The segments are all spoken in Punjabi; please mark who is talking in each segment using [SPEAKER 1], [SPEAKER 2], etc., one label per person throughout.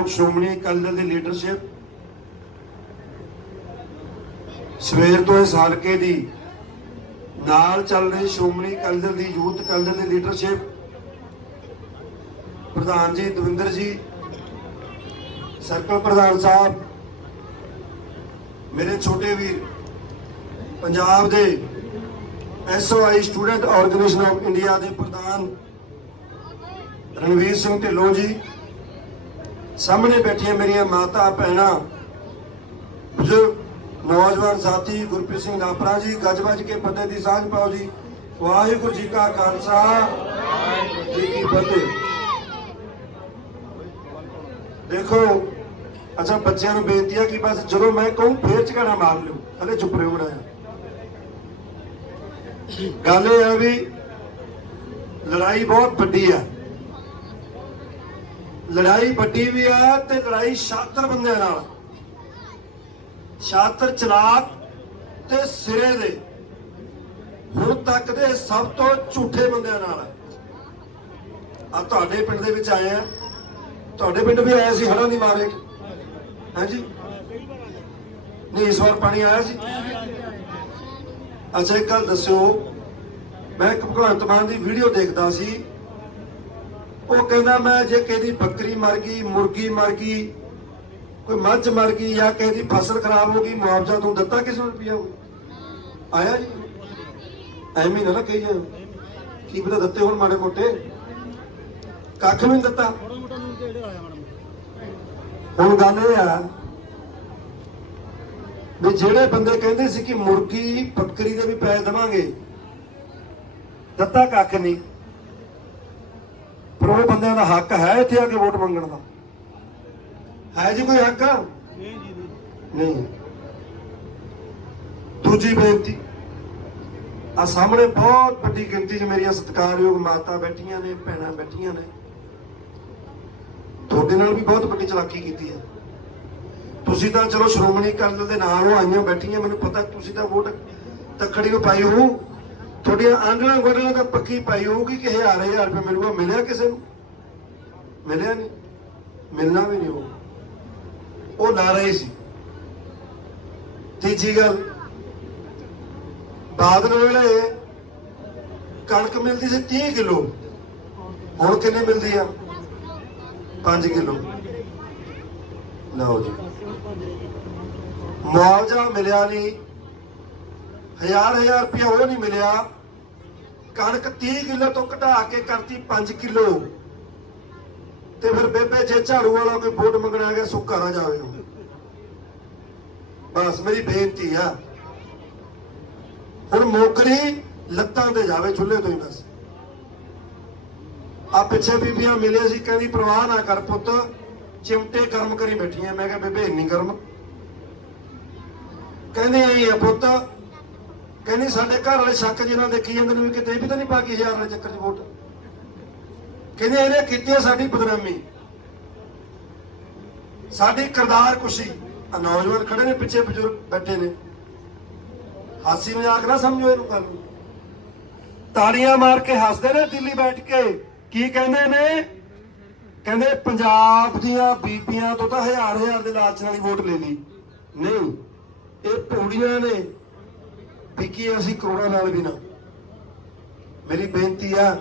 [SPEAKER 1] ਸਤਿਕਾਰਯੋਗ ਸ਼੍ਰੋਮਣੀ ਅਕਾਲੀ ਦਲ ਦੀ ਲੀਡਰਸ਼ਿਪ ਸਵੇਰ ਤੋਂ ਇਸ ਹਲਕੇ ਦੀ ਨਾਲ ਚੱਲ ਰਹੀ ਸ਼੍ਰੋਮਣੀ ਅਕਾਲੀ ਦਲ ਦੀ ਯੂਥ ਅਕਾਲੀ ਦਲ ਦੀ ਲੀਡਰਸ਼ਿਪ ਪ੍ਰਧਾਨ ਜੀ ਦਵਿੰਦਰ ਜੀ, ਸਰਕਲ ਪ੍ਰਧਾਨ ਸਾਹਿਬ, ਮੇਰੇ ਛੋਟੇ ਵੀਰ, ਪੰਜਾਬ ਦੇ SOI student organisation of India ਦੇ ਪ੍ਰਧਾਨ ਰਣਵੀਰ ਸਿੰਘ ਢਿੱਲੋਂ ਜੀ ਸਾਹਮਣੇ ਬੈਠੀਆਂ ਮੇਰੀਆਂ ਮਾਤਾ, ਭੈਣਾਂ, ਬਜ਼ੁਰਗ, ਨੌਜਵਾਨ ਸਾਥੀ, ਗੁਰਪ੍ਰੀਤ ਸਿੰਘ ਨਾਪਰਾ ਜੀ, ਗੱਜ ਵੱਜ ਕੇ ਫਤਿਹ ਦੀ ਸਾਂਝ ਪਾਓ ਜੀ। ਵਾਹਿਗੁਰੂ ਜੀ ਕਾ ਖਾਲਸਾ ਜੀ ਕੀ ਫਤਿਹ। ਦੇਖੋ, ਅੱਛਾ, ਬੱਚਿਆਂ ਨੂੰ ਬੇਨਤੀ ਆ ਕਿ ਬਸ ਜਦੋਂ ਮੈਂ ਕਹੂੰ, ਫੇਰ ਝਗੜਾ ਮਾਰ ਲਿਓ। ਹਲੇ ਚੁੱਪ ਰਹੋ ਬਣਾਇਆ ਗੱਲ ਇਹ ਹੈ ਵੀ ਲੜਾਈ ਬਹੁਤ ਵੱਡੀ ਹੈ ਲੜਾਈ ਵੱਡੀ ਵੀ ਹੈ ਤੇ ਲੜਾਈ ਸ਼ਾਤਰ ਬੰਦਿਆਂ ਨਾਲ। ਸ਼ਾਤਰ ਚਲਾਕ ਤੇ ਸਿਰੇ ਦੇ। ਹੁਣ ਤੱਕ ਦੇ ਸਭ ਤੋਂ ਝੂਠੇ ਬੰਦਿਆਂ ਨਾਲ। ਹੈ ਆ ਤੁਹਾਡੇ ਪਿੰਡ ਦੇ ਵਿੱਚ ਆਏ ਆ। ਤੁਹਾਡੇ ਪਿੰਡ ਵੀ ਆਇਆ ਸੀ ਹੜਾਂ ਦੀ ਮਾਰ ਹੇਠ। ਹਾਂਜੀ ਨਹੀਂ, ਇਸ ਵਾਰ ਪਾਣੀ ਆਇਆ ਸੀ। ਅੱਛਾ, ਇੱਕ ਗੱਲ ਦੱਸਿਓ। ਮੈਂ ਇੱਕ ਭਗਵੰਤ ਮਾਨ ਦੀ ਵੀਡੀਓ ਦੇਖਦਾ ਸੀ। ਉਹ ਕਹਿੰਦਾ ਮੈਂ ਜੇ ਕਿਸੇ ਦੀ ਬੱਕਰੀ ਮਰ ਗਈ, ਮੁਰਗੀ ਮਰ ਗਈ, ਕੋਈ ਮੱਝ ਮਰ ਗਈ ਜਾਂ ਕਿਸੇ ਦੀ ਫਸਲ ਖਰਾਬ ਹੋ ਗਈ, ਮੁਆਵਜ਼ਾ ਤੂੰ ਦਿੱਤਾ ਕਿਸੇ ਨੂੰ ਰੁਪਿਆ ਆਇਆ ਜੀ? ਐਵੇਂ ਨਾ ਕਹੀ ਜਾਓ ਕੀ ਪਤਾ ਦਿੱਤੇ ਹੁਣ ਮਾੜੇ ਮੋਟੇ? ਕੱਖ ਵੀ ਦਿੱਤਾ। ਹੁਣ ਗੱਲ ਇਹ ਆ ਵੀ ਜਿਹੜੇ ਬੰਦੇ ਕਹਿੰਦੇ ਸੀ ਕਿ ਮੁਰਗੀ ਬੱਕਰੀ ਦੇ ਵੀ ਪੈਸੇ ਦੇਵਾਂਗੇ, ਦਿੱਤਾ ਕੱਖ ਨਹੀਂ। ਪਰ ਉਹ ਬੰਦਿਆਂ ਦਾ ਹੱਕ ਹੈ ਇੱਥੇ ਆ ਕੇ ਵੋਟ ਮੰਗਣ ਦਾ? ਹੈ ਜੀ ਕੋਈ ਹੱਕ? ਨਹੀਂ ਦੂਜੀ ਬੇਨਤੀ ਆ ਸਾਹਮਣੇ ਬਹੁਤ ਵੱਡੀ ਗਿਣਤੀ 'ਚ ਮੇਰੀਆਂ ਸਤਿਕਾਰਯੋਗ ਮਾਤਾ ਬੈਠੀਆਂ ਨੇ ਭੈਣਾਂ ਬੈਠੀਆਂ ਨੇ। ਤੁਹਾਡੇ ਨਾਲ ਵੀ ਬਹੁਤ ਵੱਡੀ ਚਲਾਕੀ ਕੀਤੀ ਹੈ। ਤੁਸੀਂ ਤਾਂ ਚਲੋ ਸ਼੍ਰੋਮਣੀ ਅਕਾਲੀ ਦੇ ਨਾਲ ਉਹ ਆਈਆਂ ਬੈਠੀਆਂ ਮੈਨੂੰ ਪਤਾ ਤੁਸੀਂ ਤਾਂ ਵੋਟ ਤੱਕੜੀ ਨੂੰ ਪਾਈ ਹੋਊ। ਤੁਹਾਡੀਆਂ ਆਂਗਲਾਂ ਗੋਡਲਾਂ ਤਾਂ ਪੱਕੀ ਪਾਈ ਹੋਊਗੀ ਕਿ ਹਜ਼ਾਰ ਹਜ਼ਾਰ ਰੁਪਏ ਮਿਲੂਗਾ, ਮਿਲਿਆ ਕਿਸੇ ਨੂੰ? ਮਿਲਿਆ ਨਹੀਂ, ਮਿਲਣਾ ਵੀ ਨਹੀਂ ਉਹ ਉਹ ਲਾ ਰਹੀ ਸੀ। ਤੀਜੀ ਗੱਲ ਬਾਦਲ ਵੇਲੇ ਕਣਕ ਮਿਲਦੀ ਸੀ 30 ਕਿਲੋ। ਹੁਣ ਕਿੰਨੇ ਮਿਲਦੀ ਆ? 5 ਕਿਲੋ। ਲਓ ਜੀ। ਮੁਆਵਜ਼ਾ ਮਿਲਿਆ ਨਹੀਂ। ਹਜ਼ਾਰ ਹਜ਼ਾਰ ਰੁਪਇਆ ਉਹ ਨਹੀਂ ਮਿਲਿਆ। ਕਣਕ 30 ਕਿਲੋ ਤੋਂ ਘਟਾ ਕੇ ਕਰਤੀ 5 ਕਿਲੋ। ਤੇ ਫਿਰ ਬੇਬੇ ਜੇ ਝਾੜੂ ਵਾਲਾ ਕੋਈ ਵੋਟ ਮੰਗਣਾ ਗਿਆ, ਸੁੱਕਾ ਨਾ ਜਾਵੇ ਬਸ ਮੇਰੀ ਬੇਨਤੀ ਆ। ਹੁਣ ਮੋਕਰੀ ਲੱਤਾਂ ਤੇ ਜਾਵੇ, ਚੁੱਲ੍ਹੇ ਤੋਂ ਹੀ ਬਸ। ਆ ਪਿੱਛੇ ਬੀਬੀਆਂ ਮਿਲੇ ਸੀ, ਕਹਿੰਦੀ ਪ੍ਰਵਾਹ ਨਾ ਕਰ ਪੁੱਤ, ਚਿਮਟੇ ਗਰਮ ਕਰੀ ਬੈਠੀਆਂ। ਮੈਂ ਕਿਹਾ, ਬੇਬੇ, ਇੰਨੀ ਗਰਮ। ਕਹਿੰਦੀ, ਆਈ ਆ ਪੁੱਤ ਕਹਿੰਦੀ ਸਾਡੇ ਘਰ ਵਾਲੇ ਸ਼ੱਕ ਜਿਹਨਾਂ ਦੇਖੀ ਜਾਂਦੇ ਨੇ ਵੀ ਕਿਤੇ ਵੀ ਤਾਂ ਨਹੀਂ ਪਾ ਕੇ ਹਜ਼ਾਰ ਵਾਲੇ ਚੱਕਰ 'ਚ ਵੋਟ। ਕਹਿੰਦੇ ਇਹਨੇ ਕੀਤੀ ਸਾਡੀ ਬਦਨਾਮੀ। ਸਾਡੀ ਕਰਦਾਰ ਕੁਸ਼ੀ। ਨੌਜਵਾਨ ਖੜੇ ਨੇ, ਪਿੱਛੇ ਬਜ਼ੁਰਗ ਬੈਠੇ ਨੇ। ਹਾਸੀ ਮਜ਼ਾਕ ਨਾ ਸਮਝੋ ਇਹਨੂੰ ਗੱਲ ਤਾੜੀਆਂ ਮਾਰ ਕੇ ਹੱਸਦੇ ਨੇ ਦਿੱਲੀ ਬੈਠ ਕੇ। ਕੀ ਕਹਿੰਦੇ ਨੇ? ਕਹਿੰਦੇ ਪੰਜਾਬ ਦੀਆਂ ਬੀਬੀਆਂ ਤੋਂ ਤਾਂ ਹਜ਼ਾਰ ਹਜ਼ਾਰ ਦੇ ਲਾਲਚ ਨਾਲ ਹੀ ਵੋਟ ਲੈ ਲਈ। ਨਹੀਂ, ਇਹ ਪੌੜੀਆਂ ਨੇ। ਵੀ ਕੀ ਅਸੀਂ ਕਰੋੜਾਂ ਨਾਲ ਵੀ ਨਾ। ਮੇਰੀ ਬੇਨਤੀ ਆ,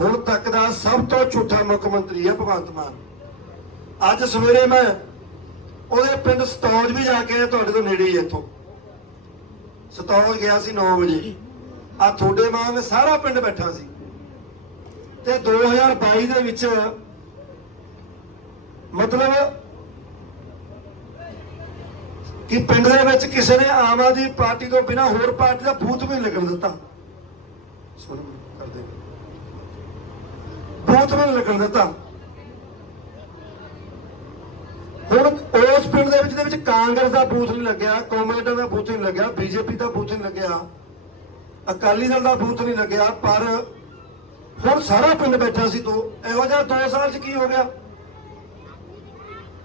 [SPEAKER 1] ਹੁਣ ਤੱਕ ਦਾ ਸਭ ਤੋਂ ਝੂਠਾ ਮੁੱਖ ਮੰਤਰੀ ਹੈ ਭਗਵੰਤ ਮਾਨ। ਅੱਜ ਸਵੇਰੇ ਮੈਂ ਉਹਦੇ ਪਿੰਡ ਸਤੌਜ ਵੀ ਜਾ ਕੇ ਤੁਹਾਡੇ ਤੋਂ ਨੇੜੇ ਹੀ ਇੱਥੋਂ। ਸਤੌਜ ਗਿਆ ਸੀ 9 ਵਜੇ। ਆ ਤੁਹਾਡੇ ਵਾਂਗ ਸਾਰਾ ਪਿੰਡ ਬੈਠਾ ਸੀ। ਤੇ 2022 ਦੇ ਵਿੱਚ ਮਤਲਬ ਕਿ ਪਿੰਡ ਦੇ ਵਿੱਚ ਕਿਸੇ ਨੇ ਆਮ ਆਦਮੀ ਪਾਰਟੀ ਤੋਂ ਬਿਨਾ ਹੋਰ ਪਾਰਟੀ ਦਾ ਬੂਥ ਵੀ ਨਹੀਂ ਲੱਗਣ ਦਿੱਤਾ। ਕਰਦੇ ਬੂਥ ਵੀ ਲੱਗਣ ਦਿੱਤਾ। ਹੁਣ ਉਸ ਪਿੰਡ ਦੇ ਵਿੱਚ ਦੇ ਵਿੱਚ ਕਾਂਗਰਸ ਦਾ ਬੂਥ ਨਹੀਂ ਲੱਗਿਆ, ਕਾਂਗਰਸ ਦਾ ਬੂਥ ਨਹੀਂ ਲੱਗਿਆ, ਬੀਜੇਪੀ ਦਾ ਬੂਥ ਨਹੀਂ ਲੱਗਿਆ, ਅਕਾਲੀ ਦਲ ਦਾ ਬੂਥ ਨਹੀਂ ਲੱਗਿਆ, ਪਰ ਹੁਣ ਸਾਰਾ ਪਿੰਡ ਬੈਠਾ ਸੀ ਤੋਂ। ਇਹੋ ਜਿਹਾ 2 ਸਾਲ ਚ ਕੀ ਹੋ ਗਿਆ?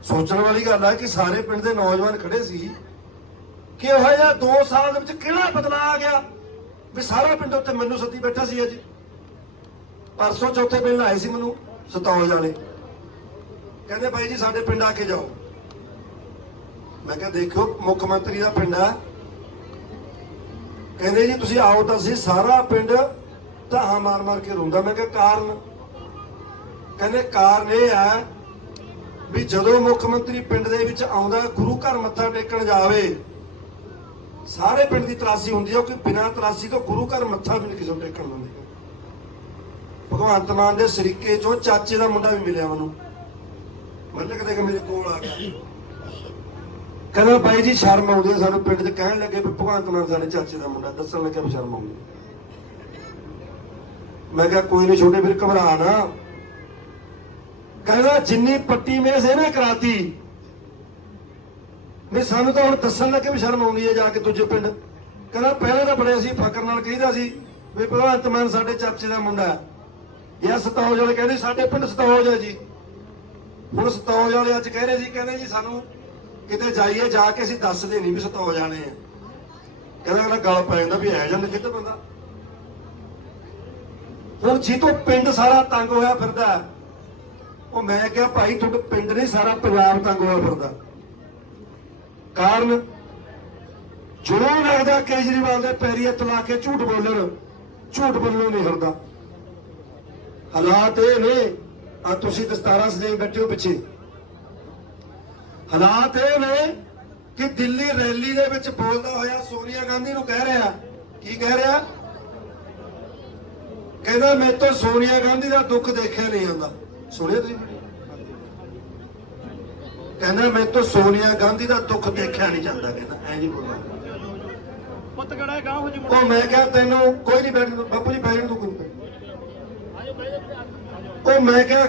[SPEAKER 1] ਸੋਚਣ ਵਾਲੀ ਗੱਲ ਹੈ ਕਿ ਸਾਰੇ ਪਿੰਡ ਦੇ ਨੌਜਵਾਨ ਖੜੇ ਸੀ ਕਿ ਉਹ ਜਿਹਾ 2 ਸਾਲ ਦੇ ਵਿੱਚ ਕਿਹੜਾ ਬਦਲਾਅ ਆ ਗਿਆ? ਵੀ ਸਾਰਾ ਪਿੰਡ ਉੱਤੇ ਮੈਨੂੰ ਸੱਦੀ ਬੈਠਾ ਸੀ ਅੱਜ। ਪਰਸੋਂ ਚੌਥੇ ਪਿੰਡ ਆਏ ਸੀ ਮੈਨੂੰ ਸਤੌਜ ਵਾਲੇ। ਕਹਿੰਦੇ, ਬਾਈ ਜੀ, ਸਾਡੇ ਪਿੰਡ ਆ ਕੇ ਜਾਓ। ਮੈਂ ਕਿਹਾ ਦੇਖੋ ਮੁੱਖ ਮੰਤਰੀ ਦਾ ਪਿੰਡ ਆ। ਕਹਿੰਦੇ, ਜੀ, ਤੁਸੀਂ ਆਓ ਤਾਂ ਅਸੀਂ ਸਾਰਾ ਪਿੰਡ ਧਾਹਾਂ ਮਾਰ ਮਾਰ ਕੇ ਰੋਂਦਾ। ਮੈਂ ਕਿਹਾ, ਕਾਰਨ? ਕਹਿੰਦੇ, ਕਾਰਨ ਇਹ ਹੈ ਵੀ ਜਦੋਂ ਮੁੱਖ ਮੰਤਰੀ ਪਿੰਡ ਦੇ ਵਿੱਚ ਆਉਂਦਾ, ਗੁਰੂ ਘਰ ਮੱਥਾ ਟੇਕਣ ਜਾਵੇ, ਸਾਰੇ ਪਿੰਡ ਦੀ ਤਰਾਸੀ ਹੁੰਦੀ ਹੈ ਕਿ ਬਿਨਾਂ ਤਲਾਸੀ ਤੋਂ ਗੁਰੂ ਘਰ ਮੱਥਾ ਵੀ ਨਹੀਂ ਕਿਸੇ ਟੇਕਣ ਦਿੰਦੇ। ਭਗਵੰਤ ਮਾਨ ਦੇ ਸਰੀਕੇ ਚੋਂ ਚਾਚੇ ਦਾ ਮੁੰਡਾ ਵੀ ਮਿਲਿਆ ਮੈਨੂੰ ਮੱਲਕ ਕਿ ਮੇਰੇ ਕੋਲ ਆ ਗਿਆ। ਕਹਿੰਦਾ ਬਾਈ ਜੀ, ਸ਼ਰਮ ਆਉਂਦੀ ਹੈ ਸਾਨੂੰ ਪਿੰਡ 'ਚ ਕਹਿਣ ਲੱਗੇ ਵੀ ਭਗਵੰਤ ਮਾਨ ਸਾਡੇ ਚਾਚੇ ਦਾ ਮੁੰਡਾ, ਦੱਸਣ ਲੱਗਾ ਵੀ ਸ਼ਰਮ ਆਉਂਦੀ ਮੈਂ ਕਿਹਾ ਕੋਈ ਨਹੀਂ ਛੋਟੇ ਫਿਰ ਘਬਰਾ ਨਾ। ਕਹਿੰਦਾ ਜਿੰਨੀ ਪੱਟੀ ਮੇਸ ਇਹਨੇ ਕਰਾਤੀ, ਵੀ ਸਾਨੂੰ ਤਾਂ ਹੁਣ ਦੱਸਣ ਲੱਗੇ ਵੀ ਸ਼ਰਮ ਆਉਂਦੀ ਹੈ ਜਾ ਕੇ ਦੂਜੇ ਪਿੰਡ। ਕਹਿੰਦਾ ਪਹਿਲਾਂ ਤਾਂ ਬੜੇ ਅਸੀਂ ਫਕਰ ਨਾਲ ਕਹਿੰਦਾ ਸੀ ਵੀ ਭਗਵੰਤ ਮਾਨ ਸਾਡੇ ਚਾਚੇ ਦਾ ਮੁੰਡਾ ਹੈ। ਜਾਂ ਸਤੌਜ ਵਾਲੇ ਕਹਿੰਦੇ ਸਾਡੇ ਪਿੰਡ ਸਤੌਜ ਹੈ ਜੀ। ਹੁਣ ਸਤੌਜ ਵਾਲੇ ਅੱਜ ਕਹਿ ਰਹੇ ਸੀ, ਕਹਿੰਦੇ ਜੀ ਸਾਨੂੰ ਕਿਤੇ ਜਾਈਏ, ਜਾ ਕੇ ਅਸੀਂ ਦੱਸਦੇ ਨਹੀਂ ਵੀ ਸਤੌਜ ਜਾਣੇ ਆ। ਕਹਿੰਦਾ ਕਹਿੰਦਾ ਗਲ ਪੈ ਜਾਂਦਾ ਵੀ ਐ ਜਾਂ ਕਿਤੇ ਬੰਦਾ। ਹੁਣ ਜੀ ਤੋਂ ਪਿੰਡ ਸਾਰਾ ਤੰਗ ਹੋਇਆ ਫਿਰਦਾ ਉਹ ਮੈਂ ਕਿਹਾ ਭਾਈ, ਤੁਹਾਡੇ ਪਿੰਡ ਨਹੀਂ ਸਾਰਾ ਪੰਜਾਬ ਤੰਗ ਹੋਇਆ ਫਿਰਦਾ। ਕਾਰਨ ਜੋ ਲੱਗਦਾ ਕੇਜਰੀਵਾਲ ਦੇ ਪੈਰੀ ਹੱਥ ਲਾ ਕੇ ਝੂਠ ਬੋਲਣ, ਝੂਠ ਬੋਲਣੋਂ ਨਹੀਂ ਹਰਦਾ ਹਾਲਾਤ ਇਹ ਨੇ ਆ ਤੁਸੀਂ ਦਸਤਾਰਾਂ ਸਜੇ ਬੈਠੇ ਹੋ ਪਿੱਛੇ। ਹਾਲਾਤ ਇਹ ਨੇ ਕਿ ਦਿੱਲੀ ਰੈਲੀ ਦੇ ਵਿੱਚ ਬੋਲਦਾ ਹੋਇਆ ਸੋਨੀਆ ਗਾਂਧੀ ਨੂੰ ਕਹਿ ਰਿਹਾ, ਕੀ ਕਹਿ ਰਿਹਾ? ਕਹਿੰਦਾ, ਮੈਂ ਤਾਂ ਸੋਨੀਆ ਗਾਂਧੀ ਦਾ ਦੁੱਖ ਦੇਖਿਆ ਨਹੀਂ ਜਾਂਦਾ। ਸੁਣਿਆ ਤੁਸੀਂ? ਕਹਿੰਦਾ ਮੈਂ ਤਾਂ ਸੋਨੀਆ ਗਾਂਧੀ ਦਾ ਦੁੱਖ ਦੇਖਿਆ ਨਹੀਂ ਜਾਂਦਾ ਕਹਿੰਦਾ ਐਂ ਜੀ ਬੋਲਿਆ
[SPEAKER 2] ਪੁੱਤ ਕਿਹੜਾ ਗਾਂ ਹੋ ਜੀ
[SPEAKER 1] ਉਹ ਮੈਂ ਕਿਹਾ ਤੈਨੂੰ ਕੋਈ ਨਹੀਂ ਬੈਠ ਬਾਪੂ ਜੀ ਬੈਠਣ ਤੂੰ ਕੋਈ ਉਹ ਮੈਂ ਕਿਹਾ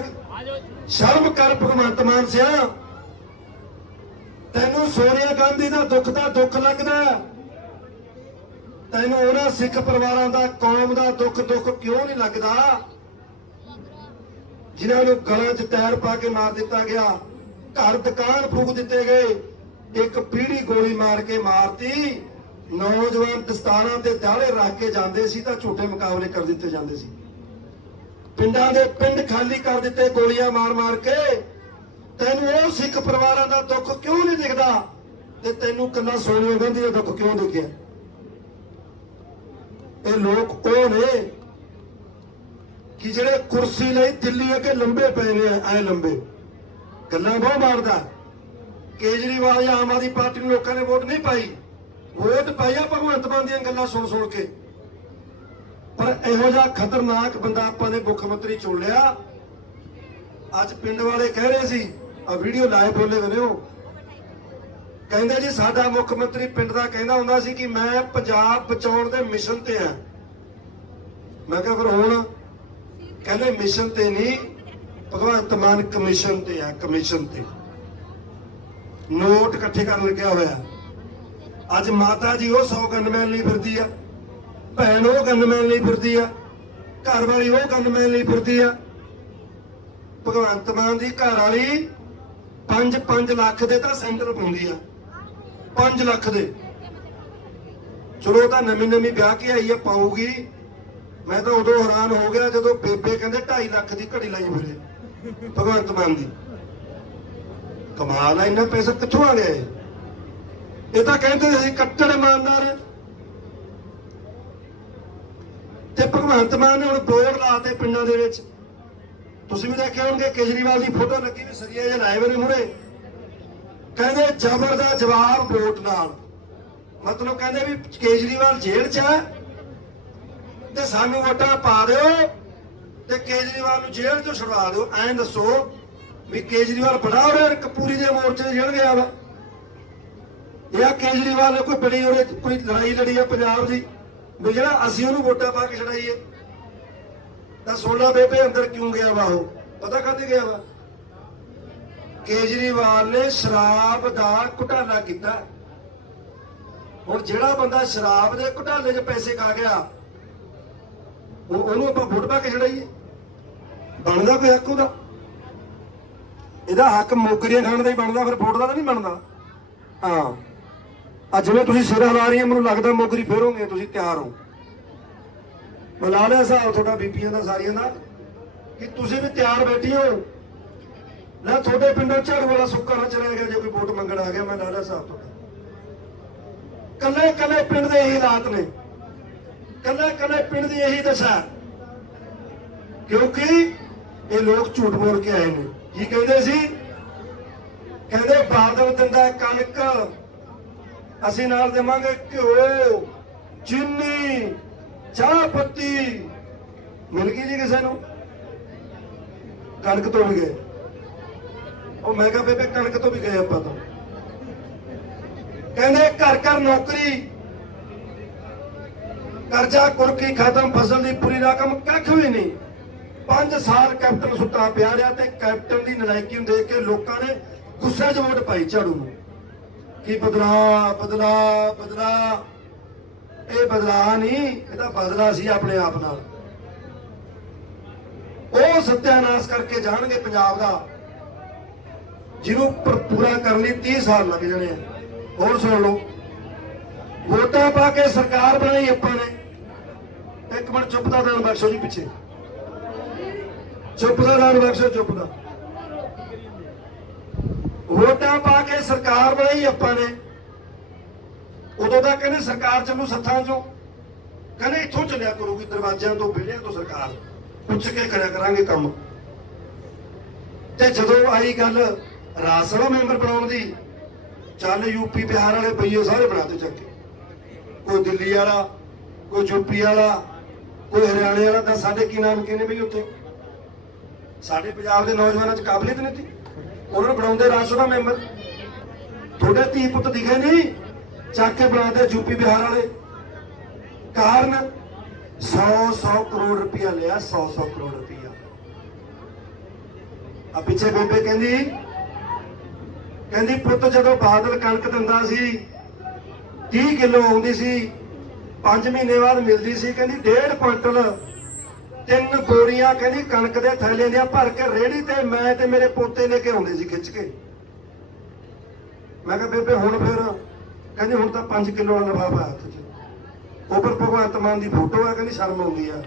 [SPEAKER 1] ਸ਼ਰਮ ਕਰ ਭਗਵੰਤ ਮਾਨ ਸਿਆ। ਤੈਨੂੰ ਸੋਨੀਆ ਗਾਂਧੀ ਦਾ ਦੁੱਖ ਦਾ ਦੁੱਖ ਲੱਗਦਾ। ਤੈਨੂੰ ਉਹਨਾਂ ਸਿੱਖ ਪਰਿਵਾਰਾਂ ਦਾ ਕੌਮ ਦਾ ਦੁੱਖ ਦੁੱਖ ਕਿਉਂ ਨਹੀਂ ਲੱਗਦਾ? ਜਿਨ੍ਹਾਂ ਨੂੰ ਗਲਾਂ 'ਚ ਟਾਇਰ ਪਾ ਕੇ ਮਾਰ ਦਿੱਤਾ ਗਿਆ, ਘਰ ਦੁਕਾਨ ਫੂਕ ਦਿੱਤੇ ਗਏ, ਇੱਕ ਪੀੜੀ ਗੋਲੀ ਮਾਰ ਕੇ ਮਾਰਤੀ। ਨੌਜਵਾਨ ਦਸਤਾਰਾਂ ਤੇ ਦਾੜੇ ਰੱਖ ਕੇ ਜਾਂਦੇ ਸੀ ਤਾਂ ਝੂਠੇ ਮੁਕਾਬਲੇ ਕਰ ਦਿੱਤੇ ਜਾਂਦੇ ਸੀ। ਪਿੰਡਾਂ ਦੇ ਪਿੰਡ ਖਾਲੀ ਕਰ ਦਿੱਤੇ ਗੋਲੀਆਂ ਮਾਰ-ਮਾਰ ਕੇ। ਤੈਨੂੰ ਉਹ ਸਿੱਖ ਪਰਿਵਾਰਾਂ ਦਾ ਦੁੱਖ ਕਿਉਂ ਨਹੀਂ ਦਿਖਦਾ? ਤੇ ਤੈਨੂੰ ਕੱਲਾ ਸੋਨੀਆ ਗਾਂਧੀ ਦਾ ਦੁੱਖ ਕਿਉਂ ਦਿਖਿਆ? ਇਹ ਲੋਕ ਉਹ ਨੇ ਕਿ ਜਿਹੜੇ ਕੁਰਸੀ ਲਈ ਦਿੱਲੀ ਅੱਗੇ ਲੰਬੇ ਪਏ ਨੇ, ਐ ਲੰਬੇ। ਗੱਲਾਂ ਬਹੁਤ ਮਾਰਦਾ। ਕੇਜਰੀਵਾਲ ਜਾਂ ਆਮ ਆਦਮੀ ਪਾਰਟੀ ਨੂੰ ਲੋਕਾਂ ਨੇ ਵੋਟ ਨਹੀਂ ਪਾਈ। ਵੋਟ ਪਾਈ ਆ ਭਗਵੰਤ ਮਾਨ ਦੀਆਂ ਗੱਲਾਂ ਸੁਣ ਸੁਣ ਕੇ। ਪਰ ਇਹੋ ਜਿਹਾ ਖਤਰਨਾਕ ਬੰਦਾ ਆਪਾਂ ਨੇ ਮੁੱਖ ਮੰਤਰੀ ਚੁਣ ਲਿਆ। ਅੱਜ ਪਿੰਡ ਵਾਲੇ ਕਹਿ ਰਹੇ ਸੀ ਆ ਵੀਡੀਓ ਲਾਈਵ ਬੋਲੇ ਹੋਏ ਹੋ ਕਹਿੰਦੇ ਜੀ, ਸਾਡਾ ਮੁੱਖ ਮੰਤਰੀ ਪਿੰਡ ਦਾ ਕਹਿੰਦਾ ਹੁੰਦਾ ਸੀ ਕਿ ਮੈਂ ਪੰਜਾਬ ਬਚਾਉਣ ਦੇ ਮਿਸ਼ਨ ਤੇ ਆ। ਮੈਂ ਕਿਹਾ, ਫਿਰ ਹੁਣ ਕਹਿੰਦੇ ਮਿਸ਼ਨ ਤੇ ਨਹੀਂ, ਭਗਵੰਤ ਮਾਨ ਕਮਿਸ਼ਨ ਤੇ ਆ, ਕਮਿਸ਼ਨ ਤੇ। ਨੋਟ ਇਕੱਠੇ ਕਰਨ ਲੱਗਿਆ ਹੋਇਆ। ਅੱਜ ਮਾਤਾ ਜੀ ਉਹ 100 ਗਨਮੈਨ ਲਈ ਫਿਰਦੀ ਆ, ਭੈਣ ਉਹ ਗਨਮੈਨ ਲਈ ਫਿਰਦੀ ਆ, ਘਰ ਵਾਲੀ ਉਹ ਗਨਮੈਨ ਲਈ ਫਿਰਦੀ ਆ। ਭਗਵੰਤ ਮਾਨ ਦੀ ਘਰ ਵਾਲੀ 5-5 ਲੱਖ ਦੇ ਤਾਂ ਸੈਂਟਰ ਪਾਉਂਦੀ ਆ 5 ਲੱਖ ਦੇ। ਚਲੋ ਤਾਂ ਨਵੀਂ ਨਵੀਂ ਵਿਆਹ ਕੇ ਆਈ ਆ ਪਾਉਗੀ ਮੈਂ ਤਾਂ ਉਦੋਂ ਹੈਰਾਨ ਹੋ ਗਿਆ ਜਦੋਂ ਬੇਬੇ ਕਹਿੰਦੇ 2.5 ਲੱਖ ਦੀ ਘੜੀ ਲਾਈ ਫਿਰੇ ਭਗਵੰਤ ਮਾਨ ਦੀ। ਕਮਾਲ ਆ, ਇੰਨਾ ਪੈਸਾ ਕਿੱਥੋਂ ਆ ਗਿਆ ਇਹ? ਇਹ ਤਾਂ ਕਹਿੰਦੇ ਸੀ ਕੱਟੜ ਇਮਾਨਦਾਰ। ਤੇ ਭਗਵੰਤ ਮਾਨ ਨੇ ਹੁਣ ਬੋਰਡ ਲਾਤੇ ਪਿੰਡਾਂ ਦੇ ਵਿੱਚ। ਤੁਸੀਂ ਵੀ ਦੇਖਿਆ ਹੋਣਗੇ, ਕੇਜਰੀਵਾਲ ਦੀ ਫੋਟੋ ਲੱਗੀ ਵੀ ਸਰੀਆ ਜਿਹਾ ਲਾਏ ਹੋਏ ਨੇ ਕਹਿੰਦੇ ਜ਼ਬਰ ਦਾ ਜਵਾਬ ਵੋਟ ਨਾਲ। ਮਤਲਬ ਕਹਿੰਦੇ ਵੀ ਕੇਜਰੀਵਾਲ ਜੇਲ੍ਹ 'ਚ ਹੈ ਤੇ ਸਾਨੂੰ ਵੋਟਾਂ ਪਾ ਦਿਓ ਤੇ ਕੇਜਰੀਵਾਲ ਨੂੰ ਜੇਲ੍ਹ 'ਚੋਂ ਛੁਡਵਾ ਦਿਓ। ਐਂ ਦੱਸੋ ਵੀ ਕੇਜਰੀਵਾਲ ਬੜਾ ਉਹਦੇ ਕਪੂਰੀ ਦੇ ਮੋਰਚੇ 'ਤੇ ਜੇਲ੍ਹ ਗਿਆ ਵਾ। ਇਹ ਕੇਜਰੀਵਾਲ ਨੇ ਕੋਈ ਬੜੀ ਉਹਦੇ ਕੋਈ ਲੜਾਈ ਲੜੀ ਆ ਪੰਜਾਬ ਦੀ, ਵੀ ਜਿਹੜਾ ਅਸੀਂ ਉਹਨੂੰ ਵੋਟਾਂ ਪਾ ਕੇ ਛਡਾਈਏ। ਤਾਂ ਸੋਲਾ ਬੇਬੇ ਅੰਦਰ ਕਿਉਂ ਗਿਆ ਵਾ ਉਹ? ਪਤਾ ਕਾਹਦੇ ਗਿਆ ਵਾ? ਕੇਜਰੀਵਾਲ ਨੇ ਸ਼ਰਾਬ ਦਾ ਘੁਟਾਲਾ ਕੀਤਾ। ਹੁਣ ਜਿਹੜਾ ਬੰਦਾ ਸ਼ਰਾਬ ਦੇ ਘੁਟਾਲੇ 'ਚ ਪੈਸੇ ਖਾ ਗਿਆ ਉਹਨੂੰ ਆਪਾਂ ਵੋਟ ਪਾ ਕੇ ਛਡਾਈਏ। ਬਣਦਾ ਕੋਈ ਹੱਕ ਉਹਦਾ। ਇਹਦਾ ਹੱਕ ਮੋਗਰੀਆਂ ਖਾਣ ਦਾ ਹੀ ਬਣਦਾ, ਫਿਰ ਵੋਟ ਦਾ ਤਾਂ ਨਹੀਂ ਬਣਦਾ। ਹਾਂ। ਅੱਜ ਜਿਵੇਂ ਤੁਸੀਂ ਸਿਰ ਹਿਲਾ ਰਹੀਆਂ, ਮੈਨੂੰ ਲੱਗਦਾ ਮੋਗਰੀ ਫੇਰੋਗੇ ਤੁਸੀਂ ਤਿਆਰ ਹੋ। ਮੈਂ ਲਾ ਲਿਆ ਹਿਸਾਬ ਤੁਹਾਡਾ ਬੀਬੀਆਂ ਦਾ, ਸਾਰੀਆਂ ਦਾ, ਕਿ ਤੁਸੀਂ ਵੀ ਤਿਆਰ ਬੈਠੀ ਹੋ। ਲੈ ਤੁਹਾਡੇ ਪਿੰਡੋਂ ਝੜ ਵਾਲਾ ਸੁੱਕਾ ਨਾ ਚਲਾ ਗਿਆ, ਜੇ ਕੋਈ ਵੋਟ ਮੰਗਣ ਆ ਗਿਆ, ਮੈਂ ਲਾ ਲਿਆ ਸਾਹਿਬ ਤੁਹਾਡਾ। ਕੱਲੇ ਕੱਲੇ ਪਿੰਡ ਦੇ ਇਹੀ ਹਾਲਾਤ ਨੇ। ਕੱਲੇ ਕੱਲੇ ਪਿੰਡ ਦੀ ਇਹੀ ਦਸ਼ਾ ਕਿਉਂਕਿ ਇਹ ਲੋਕ ਝੂਠ ਬੋਲ ਕੇ ਆਏ ਨੇ। ਕੀ ਕਹਿੰਦੇ ਸੀ? ਕਹਿੰਦੇ ਬਾਦਲ ਦਿੰਦਾ ਕਣਕ। ਅਸੀਂ ਨਾਲ ਦੇਵਾਂਗੇ ਘਿਓ। ਚੀਨੀ, ਚਾਹ ਪੱਤੀ। ਮਿਲ ਗਈ ਜੀ ਕਿਸੇ ਨੂੰ? ਕਣਕ ਤੋਂ ਵੀ ਗਏ। ਉਹ ਮੈਂ ਕਿਹਾ, ਬੇਬੇ, ਕਣਕ ਤੋਂ ਵੀ ਗਏ ਆਪਾਂ ਤਾਂ। ਕਹਿੰਦੇ, ਘਰ ਘਰ ਨੌਕਰੀ। ਕਰਜ਼ਾ ਕੁਰਕੀ ਖਤਮ ਫਸਲ ਦੀ ਪੂਰੀ ਰਕਮ ਕੱਖ ਵੀ ਨਹੀਂ। 5 ਸਾਲ ਕੈਪਟਨ ਸੁੱਤਾ ਪਿਆ ਰਿਹਾ ਤੇ ਕੈਪਟਨ ਦੀ ਨਲਾਇਕੀ ਨੂੰ ਦੇਖ ਕੇ ਲੋਕਾਂ ਨੇ ਗੁੱਸੇ 'ਚ ਵੋਟ ਪਾਈ ਝਾੜੂ ਨੂੰ। ਕੀ ਬਦਲਾ ਬਦਲਾ ਬਦਲਾ। ਇਹ ਬਦਲਾ ਨਹੀਂ ਇਹਦਾ ਬਦਲਾ ਸੀ ਆਪਣੇ ਆਪ ਨਾਲ। ਉਹ ਸਤਿਆਨਾਸ਼ ਕਰਕੇ ਜਾਣਗੇ ਪੰਜਾਬ ਦਾ। ਜਿਹਨੂੰ ਪੂਰਾ ਕਰਨ ਲਈ 30 ਸਾਲ ਲੱਗ ਜਾਣੇ ਆ। ਹੋਰ ਸੁਣ ਲਓ। ਵੋਟਾਂ ਪਾ ਕੇ ਸਰਕਾਰ ਬਣਾਈ ਆਪਾਂ ਨੇ। ਇੱਕ ਮਿੰਟ ਚੁੱਪ ਦਾ ਦਾਨ ਬਖਸ਼ੋ ਜੀ ਪਿੱਛੇ। ਚੁੱਪ ਦਾ ਦਾਨ ਬਖਸ਼ੋ ਚੁੱਪ ਦਾ। ਵੋਟਾਂ ਪਾ ਕੇ ਸਰਕਾਰ ਬਣਾਈ ਆਪਾਂ ਨੇ। ਉਦੋਂ ਤਾਂ ਕਹਿੰਦੇ ਸਰਕਾਰ ਚੱਲੂ ਸੱਥਾਂ ਚੋਂ। ਕਹਿੰਦੇ ਇੱਥੋਂ ਚੱਲਿਆ ਕਰੂਗੀ, ਦਰਵਾਜ਼ਿਆਂ ਤੋਂ ਵਿਹੜਿਆਂ ਤੋਂ ਸਰਕਾਰ। ਪੁੱਛ ਕੇ ਕਰਿਆ ਕਰਾਂਗੇ ਕੰਮ। ਤੇ ਜਦੋਂ ਆਈ ਗੱਲ ਰਾਜ ਸਭਾ ਮੈਂਬਰ ਬਣਾਉਣ ਦੀ, ਚੱਲ ਯੂਪੀ ਬਿਹਾਰ ਵਾਲੇ ਪਈਏ ਸਾਰੇ ਬਣਾਤੇ ਚੱਕ ਕੇ। ਕੋਈ ਦਿੱਲੀ ਵਾਲਾ, ਕੋਈ ਯੂਪੀ ਵਾਲਾ ਕੋਈ ਹਰਿਆਣੇ ਵਾਲਾ ਤਾਂ ਸਾਡੇ ਕੀ ਨਾਮ ਕਹਿੰਦੇ ਬਈ ਉੱਥੇ? ਸਾਡੇ ਪੰਜਾਬ ਦੇ ਨੌਜਵਾਨਾਂ 'ਚ ਕਾਬਲੀਅਤ ਨਹੀਂ ਸੀ ਉਹਨਾਂ ਨੂੰ ਬਣਾਉਂਦੇ ਰਾਜ ਸਭਾ ਮੈਂਬਰ। ਤੁਹਾਡੇ ਧੀ ਪੁੱਤ ਦਿਖੇ ਨਹੀਂ? ਚੱਕ ਕੇ ਬਣਾਉਂਦੇ ਯੂਪੀ ਬਿਹਾਰ ਵਾਲੇ। ਕਾਰਨ 100 100 ਕਰੋੜ ਰੁਪਇਆ ਲਿਆ 100 100 ਕਰੋੜ ਰੁਪਇਆ। ਆ ਪਿੱਛੇ ਬੇਬੇ ਕਹਿੰਦੀ ਕਹਿੰਦੀ ਪੁੱਤ ਜਦੋਂ ਬਾਦਲ ਕਣਕ ਦਿੰਦਾ ਸੀ 30 ਕਿਲੋ ਆਉਂਦੀ ਸੀ 5 ਮਹੀਨੇ ਬਾਅਦ ਮਿਲਦੀ ਸੀ, ਕਹਿੰਦੀ ਡੇਢ ਕੁਇੰਟਲ ਤਿੰਨ ਬੋਰੀਆਂ ਕਹਿੰਦੀ ਕਣਕ ਦੇ ਥੈਲੇ ਦੀਆਂ ਭਰ ਕੇ ਰੇੜੀ ਤੇ ਮੈਂ ਤੇ ਮੇਰੇ ਪੋਤੇ ਨੇ ਕੇ ਆਉਂਦੇ ਸੀ ਖਿੱਚ ਕੇ। ਮੈਂ ਕਿਹਾ, ਬੇਬੇ, ਹੁਣ ਫਿਰ, ਕਹਿੰਦੀ, ਹੁਣ ਤਾਂ 5 ਕਿਲੋ ਦਾ ਲਫਾਫਾ ਹੱਥ 'ਚ। ਉੱਪਰ ਭਗਵੰਤ ਮਾਨ ਦੀ ਫੋਟੋ ਆ, ਕਹਿੰਦੀ, ਸ਼ਰਮ ਆਉਂਦੀ ਆ।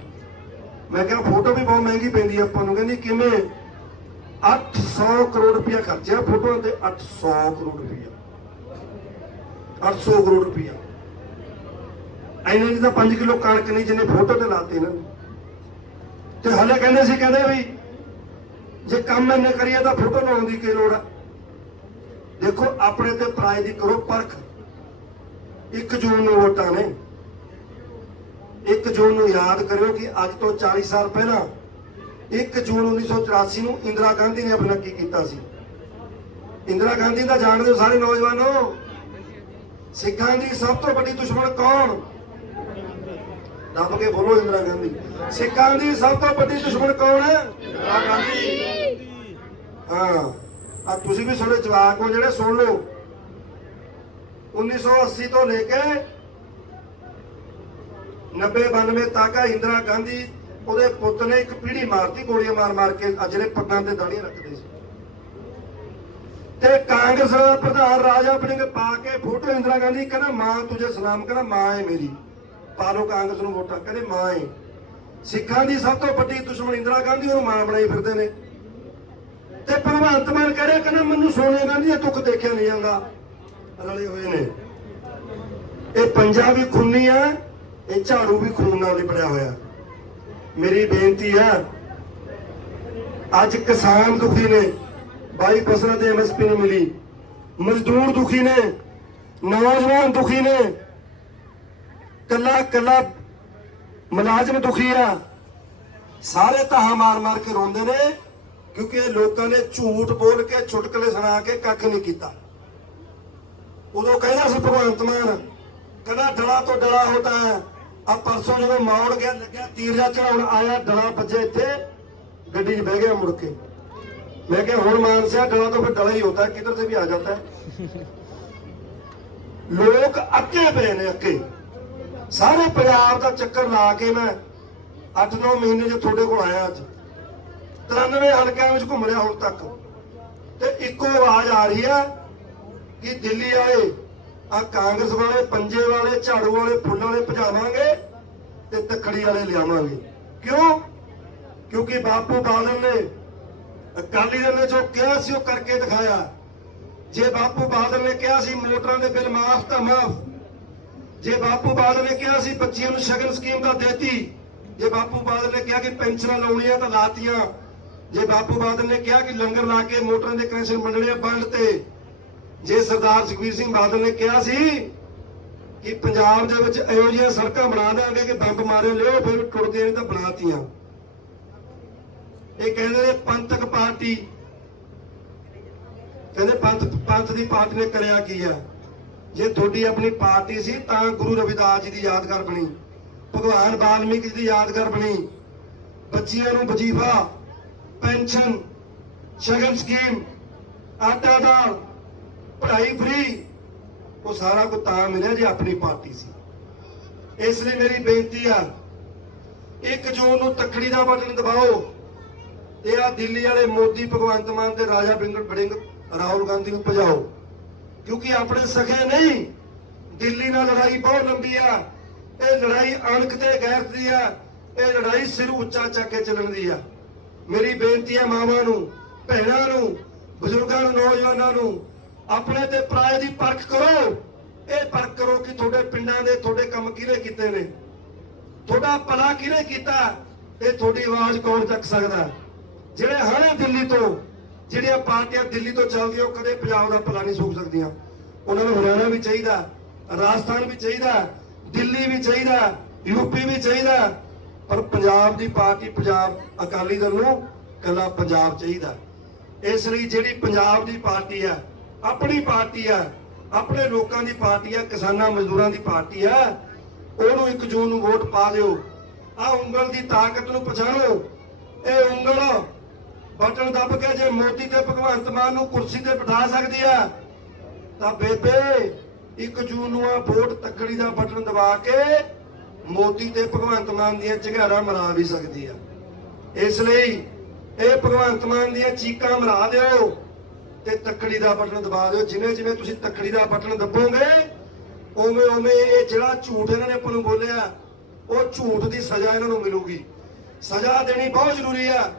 [SPEAKER 1] ਮੈਂ ਕਿਹਾ, ਫੋਟੋ ਵੀ ਬਹੁਤ ਮਹਿੰਗੀ ਪੈਂਦੀ ਆਪਾਂ ਨੂੰ। ਕਹਿੰਦੀ, ਕਿਵੇਂ? 800 ਕਰੋੜ ਰੁਪਇਆ ਖਰਚਿਆ ਫੋਟੋਆਂ ਤੇ 800 ਕਰੋੜ ਰੁਪਇਆ। 800 ਕਰੋੜ ਰੁਪਇਆ। ਐਨੇ ਜਿਹਦਾ 5 ਕਿਲੋ ਕਣਕ ਨਹੀਂ ਜਿਹਨੇ ਫੋਟੋ ਤੇ ਲਾਤੇ ਇਹਨਾਂ ਤੇ ਹਲੇ ਕਹਿੰਦੇ ਸੀ, ਕਹਿੰਦੇ ਵੀ ਜੇ ਕੰਮ ਇਹਨੇ ਕਰੀਏ ਤਾਂ ਫੋਟੋ ਲਾਉਣ ਦੀ ਕੀ ਲੋੜ ਆ? ਦੇਖੋ, ਆਪਣੇ ਤੇ ਪਰਾਏ ਦੀ ਕਰੋ ਪਰਖ। 1 ਜੂਨ ਨੂੰ ਵੋਟਾਂ ਨੇ। 1 ਜੂਨ ਨੂੰ ਯਾਦ ਕਰਿਓ ਕਿ ਅੱਜ ਤੋਂ 40 ਸਾਲ ਪਹਿਲਾਂ 1 ਜੂਨ 1984 ਨੂੰ ਇੰਦਰਾ ਗਾਂਧੀ ਨੇ ਆਪਣਾ ਕੀ ਕੀਤਾ ਸੀ? ਇੰਦਰਾ ਗਾਂਧੀ ਦਾ ਜਾਣਦੇ ਹੋ ਸਾਰੇ ਨੌਜਵਾਨੋ? ਸਿੱਖਾਂ ਦੀ ਸਭ ਤੋਂ ਵੱਡੀ ਦੁਸ਼ਮਣ ਕੌਣ? ਦੱਬ ਕੇ ਬੋਲੋ ਇੰਦਰਾ ਗਾਂਧੀ। ਸਿੱਖਾਂ ਦੀ ਸਭ ਤੋਂ ਵੱਡੀ ਦੁਸ਼ਮਣ ਕੌਣ ਹੈ? ਇੰਦਰਾ ਗਾਂਧੀ। ਹਾਂ। ਆ ਤੁਸੀਂ ਵੀ ਸੁਣੇ, ਜਵਾਕ ਹੋ ਜਿਹੜੇ, ਸੁਣ ਲਓ। 1980 ਤੋਂ ਲੈ ਕੇ 90 92 ਤੱਕ ਇੰਦਰਾ ਗਾਂਧੀ ਉਹਦੇ ਪੁੱਤ ਨੇ ਇੱਕ ਪੀੜੀ ਮਾਰਤੀ, ਗੋਲੀਆਂ ਮਾਰ ਮਾਰ ਕੇ ਆ ਜਿਹੜੇ ਪੱਗਾਂ ਤੇ ਦਾੜੀਆਂ ਰੱਖਦੇ ਸੀ। ਤੇ ਕਾਂਗਰਸ ਦਾ ਪ੍ਰਧਾਨ ਰਾਜਾ ਵੜਿੰਗ ਪਾ ਕੇ ਫੋਟੋ ਇੰਦਰਾ ਗਾਂਧੀ ਕਹਿੰਦਾ, ਮਾਂ ਤੁਝੇ ਸਲਾਮ ਕਹਿੰਦਾ ਮਾਂ ਹੈ ਮੇਰੀ। ਪਾ ਲਓ ਕਾਂਗਰਸ ਨੂੰ ਵੋਟਾਂ, ਕਹਿੰਦੇ ਮਾਂ ਏ। ਸਿੱਖਾਂ ਦੀ ਸਭ ਤੋਂ ਵੱਡੀ ਦੁਸ਼ਮਣ ਇੰਦਰਾ ਗਾਂਧੀ, ਉਹਨੂੰ ਮਾਂ ਬਣਾਈ ਫਿਰਦੇ ਨੇ। ਤੇ ਭਗਵੰਤ ਮਾਨ ਕਰਿਆ ਕਹਿੰਦਾ ਮੈਨੂੰ ਸੋਨੀਆ ਗਾਂਧੀ ਦਾ ਦੁੱਖ ਦੇਖਿਆ ਨਹੀਂ ਜਾਂਦਾ। ਰਲੇ ਹੋਏ ਨੇ। ਇਹ ਪੰਜਾਬ ਵੀ ਖੂਨੀ ਆ, ਇਹ ਝਾੜੂ ਵੀ ਖੂਨ ਨਾਲ ਲਿਪੜਿਆ ਹੋਇਆ। ਮੇਰੀ ਬੇਨਤੀ ਹੈ ਅੱਜ ਕਿਸਾਨ ਦੁਖੀ ਨੇ, ਬਾਈ ਫਸਲਾਂ ਤੇ ਐਮਐਸਪੀ ਨਹੀਂ ਮਿਲੀ। ਮਜ਼ਦੂਰ ਦੁਖੀ ਨੇ, ਨੌਜਵਾਨ ਦੁਖੀ ਨੇ ਕੱਲਾ ਕੱਲਾ ਮੁਲਾਜ਼ਮ ਦੁਖੀ ਆ। ਸਾਰੇ ਤਾਹਾ ਮਾਰ ਮਾਰ ਕੇ ਰੋਂਦੇ ਨੇ, ਕਿਉਂਕਿ ਇਹ ਲੋਕਾਂ ਨੇ ਝੂਠ ਬੋਲ ਕੇ, ਛੁਟਕਲੇ ਸੁਣਾ ਕੇ ਕੱਖ ਨਹੀਂ ਕੀਤਾ। ਉਦੋਂ ਕਹਿੰਦਾ ਸੀ ਭਗਵੰਤ ਮਾਨ, ਕਹਿੰਦਾ ਡਲਾ ਤੋਂ ਡਲਾ ਹੁੰਦਾ ਹੈ। ਆ ਪਰਸੋਂ ਜਦੋਂ ਮੌੜ ਗਿਆ, ਲੱਗਿਆ ਤੀਰ ਜਾ ਚੜਾਉਣ ਆਇਆ, ਡਲਾ ਵੱਜੇ ਇੱਥੇ, ਗੱਡੀ 'ਚ ਬਹਿ ਗਿਆ ਮੁੜ ਕੇ। ਮੈਂ ਕਿਹਾ, ਹੁਣ ਮਾਨਸਿਆ ਡਲਾ ਤੋਂ ਫਿਰ ਡਲਾ ਹੀ ਹੁੰਦਾ, ਕਿਧਰ ਤੇ ਵੀ ਆ ਜਾਂਦਾ ਲੋਕ ਅੱਕੇ ਪਏ ਨੇ ਅੱਕੇ। ਸਾਰੇ ਪੰਜਾਬ ਦਾ ਚੱਕਰ ਲਾ ਕੇ ਮੈਂ 8-9 ਮਹੀਨੇ ਜੇ ਤੁਹਾਡੇ ਕੋਲ ਆਇਆ ਅੱਜ। 93 ਹਲਕਿਆਂ ਵਿੱਚ ਘੁੰਮ ਰਿਹਾ ਹੁਣ ਤੱਕ। ਤੇ ਇੱਕੋ ਆਵਾਜ਼ ਆ ਰਹੀ ਹੈ ਕਿ ਦਿੱਲੀ ਵਾਲੇ ਆ ਕਾਂਗਰਸ ਵਾਲੇ, ਪੰਜੇ ਵਾਲੇ, ਝਾੜੂ ਵਾਲੇ, ਫੁੱਲ ਵਾਲੇ ਭਜਾਵਾਂਗੇ ਤੇ ਤਖੜੀ ਵਾਲੇ ਲਿਆਵਾਂਗੇ। ਕਿਉਂ? ਕਿਉਂਕਿ ਬਾਪੂ ਬਾਦਲ ਨੇ, ਅਕਾਲੀ ਦਲ ਨੇ ਜੋ ਕਿਹਾ ਸੀ ਉਹ ਕਰਕੇ ਦਿਖਾਇਆ। ਜੇ ਬਾਪੂ ਬਾਦਲ ਨੇ ਕਿਹਾ ਸੀ ਮੋਟਰਾਂ ਦੇ ਬਿੱਲ ਮਾਫ ਤਾਂ ਮਾਫ। ਜੇ ਬਾਪੂ ਬਾਦਲ ਨੇ ਕਿਹਾ ਸੀ ਬੱਚਿਆਂ ਨੂੰ ਸ਼ਗਨ ਸਕੀਮ ਦਾ ਦੇਤੀ ਜੇ ਬਾਪੂ ਬਾਦਲ ਨੇ ਕਿਹਾ ਕਿ ਪੈਨਸ਼ਨਾਂ ਲਾਉਣੀਆਂ ਤਾਂ ਲਾਤੀਆਂ ਜੇ ਬਾਪੂ ਬਾਦਲ ਨੇ ਕਿਹਾ ਕਿ ਲੰਗਰ ਲਾ ਕੇ ਮੋਟਰਾਂ ਦੇ ਕਨੈਕਸ਼ਨ ਵੰਡਣੇ ਆ, ਤੇ ਜੇ ਸਰਦਾਰ ਸੁਖਬੀਰ ਸਿੰਘ ਬਾਦਲ ਨੇ ਕਿਹਾ ਸੀ ਕਿ ਪੰਜਾਬ ਦੇ ਵਿੱਚ ਇਹੋ ਜਿਹੀਆਂ ਸੜਕਾਂ ਬਣਾ ਦੇਾਂਗੇ ਕਿ ਬੰਬ ਮਾਰੇ ਲਿਓ ਫਿਰ ਟੁੱਟਦੀਆਂ ਨਹੀਂ ਤਾਂ ਬਣਾਤੀਆਂ। ਇਹ ਕਹਿੰਦੇ ਨੇ ਪੰਥਕ ਪਾਰਟੀ ਕਹਿੰਦੇ ਪੰਥ ਪੰਥ ਦੀ ਪਾਰਟੀ ਨੇ ਕਰਿਆ ਕੀ ਆ? ਜੇ ਤੁਹਾਡੀ ਆਪਣੀ ਪਾਰਟੀ ਸੀ ਤਾਂ ਗੁਰੂ ਰਵਿਦਾਸ ਜੀ ਦੀ ਯਾਦਗਾਰ ਬਣੀ, ਭਗਵਾਨ ਵਾਲਮੀਕ ਜੀ ਦੀ ਯਾਦਗਾਰ ਬਣੀ, ਬੱਚਿਆਂ ਨੂੰ ਵਜੀਫਾ, ਪੈਨਸ਼ਨ, ਸ਼ਗਨ ਸਕੀਮ, ਆਟਾ ਦਾਲ, ਪੜ੍ਹਾਈ ਫ੍ਰੀ, ਉਹ ਸਾਰਾ ਕੁਝ ਤਾਂ ਮਿਲਿਆ ਜੇ ਆਪਣੀ ਪਾਰਟੀ ਸੀ। ਇਸ ਲਈ ਮੇਰੀ ਬੇਨਤੀ ਆ 1 ਜੂਨ ਨੂੰ ਤੱਕੜੀ ਦਾ ਬਟਨ ਦਬਾਓ। ਤੇ ਆ ਦਿੱਲੀ ਵਾਲੇ ਮੋਦੀ, ਭਗਵੰਤ ਮਾਨ ਤੇ ਰਾਜਾ ਬਿੰਗੜ ਬੜਿੰਗ ਰਾਹੁਲ ਗਾਂਧੀ ਨੂੰ ਭਜਾਓ। ਕਿਉਂਕਿ ਆਪਣੇ ਸਖੇ ਨਹੀਂ। ਦਿੱਲੀ ਨਾਲ ਲੜਾਈ ਬਹੁਤ ਲੰਬੀ ਆ। ਇਹ ਲੜਾਈ ਅਣਖ ਤੇ ਗੈਰਤ ਦੀ ਆ। ਇਹ ਲੜਾਈ ਸਿਰ ਉੱਚਾ ਚੱਕ ਕੇ ਚੱਲਣ ਦੀ ਆ। ਮੇਰੀ ਬੇਨਤੀ ਹੈ ਮਾਵਾਂ ਨੂੰ, ਭੈਣਾਂ ਨੂੰ, ਬਜ਼ੁਰਗਾਂ ਨੂੰ, ਨੌਜਵਾਨਾਂ ਨੂੰ, ਆਪਣੇ ਤੇ ਪਰਾਏ ਦੀ ਪਰਖ ਕਰੋ। ਇਹ ਪਰਖ ਕਰੋ ਕਿ ਤੁਹਾਡੇ ਪਿੰਡਾਂ ਦੇ ਤੁਹਾਡੇ ਕੰਮ ਕਿਹਨੇ ਕੀਤੇ ਨੇ? ਤੁਹਾਡਾ ਭਲਾ ਕਿਹਨੇ ਕੀਤਾ? ਇਹ ਤੁਹਾਡੀ ਆਵਾਜ਼ ਕੌਣ ਚੱਕ ਸਕਦਾ? ਜਿਹੜੇ ਹਾਣੇ ਦਿੱਲੀ ਤੋਂ ਜਿਹੜੀਆਂ ਪਾਰਟੀਆਂ ਦਿੱਲੀ ਤੋਂ ਚੱਲਦੀਆਂ, ਉਹ ਕਦੇ ਪੰਜਾਬ ਦਾ ਭਲਾ ਨਹੀਂ ਸੋਚ ਸਕਦੀਆਂ। ਉਹਨਾਂ ਨੂੰ ਹਰਿਆਣਾ ਵੀ ਚਾਹੀਦਾ, ਰਾਜਸਥਾਨ ਵੀ ਚਾਹੀਦਾ, ਦਿੱਲੀ ਵੀ ਚਾਹੀਦਾ ਯੂਪੀ ਵੀ ਚਾਹੀਦਾ। ਪਰ ਪੰਜਾਬ ਦੀ ਪਾਰਟੀ ਪੰਜਾਬ ਅਕਾਲੀ ਦਲ ਨੂੰ ਕੱਲਾ ਪੰਜਾਬ ਚਾਹੀਦਾ। ਇਸ ਲਈ ਜਿਹੜੀ ਪੰਜਾਬ ਦੀ ਪਾਰਟੀ ਆ, ਆਪਣੀ ਪਾਰਟੀ ਆ, ਆਪਣੇ ਲੋਕਾਂ ਦੀ ਪਾਰਟੀ ਆ, ਕਿਸਾਨਾਂ ਮਜ਼ਦੂਰਾਂ ਦੀ ਪਾਰਟੀ ਆ, ਉਹਨੂੰ 1 ਜੂਨ ਨੂੰ ਵੋਟ ਪਾ ਦਿਓ। ਆ ਉਂਗਲ ਦੀ ਤਾਕਤ ਨੂੰ ਪਛਾਣੋ। ਇਹ ਉਂਗਲ ਬਟਨ ਦੱਬ ਕੇ ਜੇ ਮੋਦੀ ਤੇ ਭਗਵੰਤ ਮਾਨ ਨੂੰ ਕੁਰਸੀ ਤੇ ਬਿਠਾ ਸਕਦੀ ਆ, ਤਾਂ ਬੇਬੇ 1 ਜੂਨ ਨੂੰ ਆ ਵੋਟ ਤੱਕੜੀ ਦਾ ਬਟਨ ਦਬਾ ਕੇ ਮੋਦੀ ਤੇ ਭਗਵੰਤ ਮਾਨ ਦੀਆਂ ਝਗਾਰਾਂ ਮਰਾ ਵੀ ਸਕਦੀ ਆ। ਇਸ ਲਈ ਇਹ ਭਗਵੰਤ ਮਾਨ ਦੀਆਂ ਚੀਕਾਂ ਮਰਾ ਦਿਓ ਤੇ ਤੱਕੜੀ ਦਾ ਬਟਨ ਦਬਾ ਦਿਓ। ਜਿਵੇਂ ਜਿਵੇਂ ਤੁਸੀਂ ਤੱਕੜੀ ਦਾ ਬਟਨ ਦੱਬੋਗੇ, ਉਵੇਂ ਉਵੇਂ ਇਹ ਜਿਹੜਾ ਝੂਠ ਇਹਨਾਂ ਨੇ ਆਪਾਂ ਨੂੰ ਬੋਲਿਆ, ਉਹ ਝੂਠ ਦੀ ਸਜ਼ਾ ਇਹਨਾਂ ਨੂੰ ਮਿਲੂਗੀ। ਸਜ਼ਾ ਦੇਣੀ ਬਹੁਤ ਜ਼ਰੂਰੀ ਆ।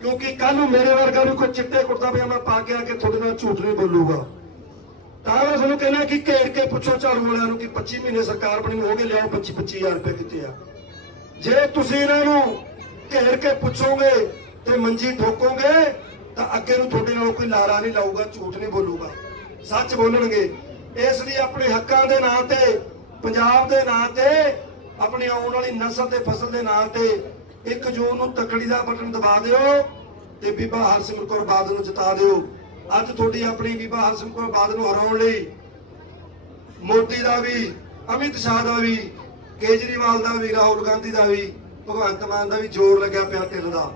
[SPEAKER 1] ਕਿਉਂਕਿ ਕੱਲ ਨੂੰ ਮੇਰੇ ਵਰਗਾ ਵੀ ਕੋਈ ਚਿੱਟੇ ਕੁੜਤਾ ਪਜਾਮਾ ਪਾ ਕੇ ਆ ਕੇ ਤੁਹਾਡੇ ਨਾਲ ਝੂਠ ਨਹੀਂ ਬੋਲੂਗਾ। ਤਾਂ ਮੈਂ ਤੁਹਾਨੂੰ ਕਹਿੰਦਾ ਕਿ ਘੇਰ ਕੇ ਪੁੱਛੋ ਝਾੜੂ ਵਾਲਿਆਂ ਨੂੰ ਕਿ 25 ਮਹੀਨੇ ਸਰਕਾਰ ਬਣੀ ਹੋ ਗਏ, ਲਿਆਓ 25 25000 ਰੁਪਏ ਕਿੱਥੇ ਆ। ਜੇ ਤੁਸੀਂ ਇਹਨਾਂ ਨੂੰ ਘੇਰ ਕੇ ਪੁੱਛੋਗੇ ਤੇ ਮੰਜੀ ਠੋਕੋਗੇ, ਤਾਂ ਅੱਗੇ ਨੂੰ ਤੁਹਾਡੇ ਨਾਲ ਕੋਈ ਲਾਰਾ ਨਹੀਂ ਲਾਊਗਾ, ਝੂਠ ਨਹੀਂ ਬੋਲੂਗਾ। ਸੱਚ ਬੋਲਣਗੇ। ਇਸ ਲਈ ਆਪਣੇ ਹੱਕਾਂ ਦੇ ਨਾਂ ਤੇ, ਪੰਜਾਬ ਦੇ ਨਾਂ ਤੇ, ਆਪਣੀ ਆਉਣ ਵਾਲੀ ਨਸਲ ਤੇ ਫਸਲ ਦੇ ਨਾਂ ਤੇ 1 ਜੂਨ ਨੂੰ ਤਕੜੀ ਦਾ ਬਟਨ ਦਬਾ ਦਿਓ ਤੇ ਬੀਬਾ ਹਰਸਿਮਰਤ ਕੌਰ ਬਾਦਲ ਨੂੰ ਜਿਤਾ ਦਿਓ। ਅੱਜ ਤੁਹਾਡੀ ਆਪਣੀ ਬੀਬਾ ਹਰਸਿਮਰਤ ਕੌਰ ਬਾਦਲ ਨੂੰ ਹਰਾਉਣ ਲਈ ਮੋਦੀ ਦਾ ਵੀ, ਅਮਿਤ ਸ਼ਾਹ ਦਾ ਵੀ, ਕੇਜਰੀਵਾਲ ਦਾ ਵੀ, ਰਾਹੁਲ ਗਾਂਧੀ ਦਾ ਵੀ, ਭਗਵੰਤ ਮਾਨ ਦਾ ਵੀ ਜ਼ੋਰ ਲੱਗਿਆ ਪਿਆ ਢਿੱਲ ਦਾ।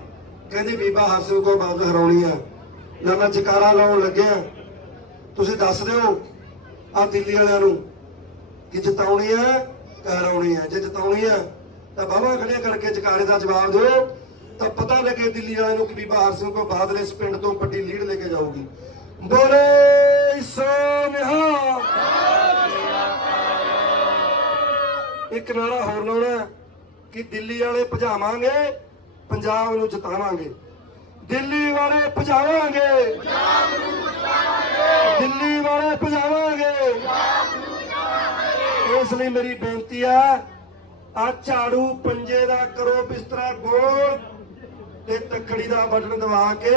[SPEAKER 1] ਕਹਿੰਦੇ ਬੀਬਾ ਹਰਸਿਮਰਤ ਕੌਰ ਬਾਦਲ ਹਰਾਉਣੀ ਆ। ਨਾ ਮੈਂ ਜਕਾਰਾ ਲਾਉਣ ਲੱਗਿਆ। ਤੁਸੀਂ ਦੱਸ ਦਿਓ ਆ ਦਿੱਲੀ ਵਾਲਿਆਂ ਨੂੰ ਕਿ ਜਿਤਾਉਣੀ ਆ ਕਿ ਹਰਾਉਣੀ ਆ? ਜੇ ਜਿਤਾਉਣੀ ਆ ਤਾਂ ਬਾਬਾ ਖੜਿਆ ਕਰਕੇ ਜਕਾਰੇ ਦਾ ਜਵਾਬ ਦਿਓ। ਤਾਂ ਪਤਾ ਲੱਗੇ ਦਿੱਲੀ ਵਾਲਿਆਂ ਨੂੰ ਕਿ ਬੀਬਾ ਸਿੰਘ ਕੌਰ ਬਾਦਲ ਇਸ ਪਿੰਡ ਤੋਂ ਵੱਡੀ ਲੀਡ ਲੈ ਕੇ ਜਾਊਗੀ। ਬੋਲੇ ਸੋਨਿਹਾ। ਇੱਕ ਨਾਰਾ ਹੋਰ ਲਾਉਣਾ ਕਿ ਦਿੱਲੀ ਵਾਲੇ ਭਜਾਵਾਂਗੇ, ਪੰਜਾਬ ਨੂੰ ਜਿਤਾਵਾਂਗੇ। ਦਿੱਲੀ ਵਾਲੇ ਭਜਾਵਾਂਗੇ। ਦਿੱਲੀ ਵਾਲੇ ਭਜਾਵਾਂਗੇ। ਇਸ ਲਈ ਮੇਰੀ ਬੇਨਤੀ ਆ ਆ ਝਾੜੂ ਪੰਜੇ ਦਾ ਕਰੋ ਬਿਸਤਰਾ ਗੋਲ ਤੇ ਤਖੜੀ ਦਾ ਬਟਨ ਦਬਾ ਕੇ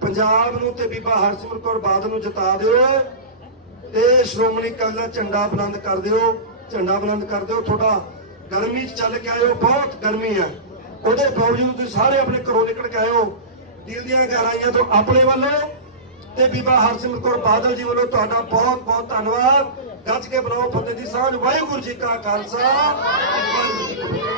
[SPEAKER 1] ਪੰਜਾਬ ਨੂੰ ਤੇ ਬੀਬਾ ਹਰਸਿਮਰਤ ਕੌਰ ਬਾਦਲ ਨੂੰ ਜਿਤਾ ਦਿਓ ਤੇ ਸ਼੍ਰੋਮਣੀ ਅਕਾਲੀ ਦਾ ਝੰਡਾ ਬੁਲੰਦ ਕਰ ਦਿਓ, ਝੰਡਾ ਬੁਲੰਦ ਕਰ ਦਿਓ। ਤੁਹਾਡਾ ਗਰਮੀ 'ਚ ਚੱਲ ਕੇ ਆਇਓ, ਬਹੁਤ ਗਰਮੀ ਹੈ। ਉਹਦੇ ਬਾਵਜੂਦ ਤੁਸੀਂ ਸਾਰੇ ਆਪਣੇ ਘਰੋਂ ਨਿਕਲ ਕੇ ਆਇਓ। ਦਿਲ ਦੀਆਂ ਗਹਿਰਾਈਆਂ ਤੋਂ ਆਪਣੇ ਵੱਲੋਂ ਤੇ ਬੀਬਾ ਹਰਸਿਮਰਤ ਕੌਰ ਬਾਦਲ ਜੀ ਵੱਲੋਂ ਤੁਹਾਡਾ ਬਹੁਤ ਬਹੁਤ ਧੰਨਵਾਦ। ਗੱਜ ਕੇ ਬਣਾਓ ਫਤਿਹ ਦੀ ਸਾਂਝ ਵਾਹਿਗੁਰੂ ਜੀ ਕਾ ਖਾਲਸਾ ਵਾਹਿਗੁਰੂ ਜੀ ਕੀ ਫਤਿਹ